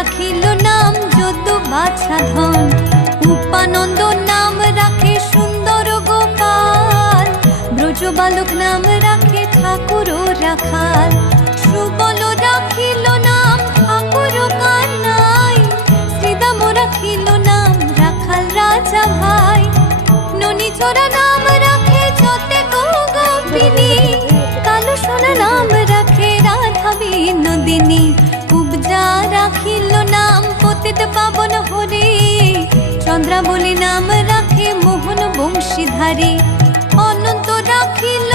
রাখিল নাম যদু বাছা ধন, উপানন্দ নাম রাখে সুন্দর গোপাল, ব্রজ বালক নাম রাখে ঠাকুর রাখাল, সুবল রাখিল নাম ঠাকুর কানাই, শ্রীদাম রাখিল নাম রাখাল রাজা ভাই, ননীচরা নাম রাখে যতে গোপিনী, কালো সোনা নাম রাখে রাধা বিনোদিনী, কুবজা রাখিল নাম পতিত পাবন হরে, চন্দ্রাবলী নাম রাখে মোহন বংশীধারী, অনন্ত রাখিল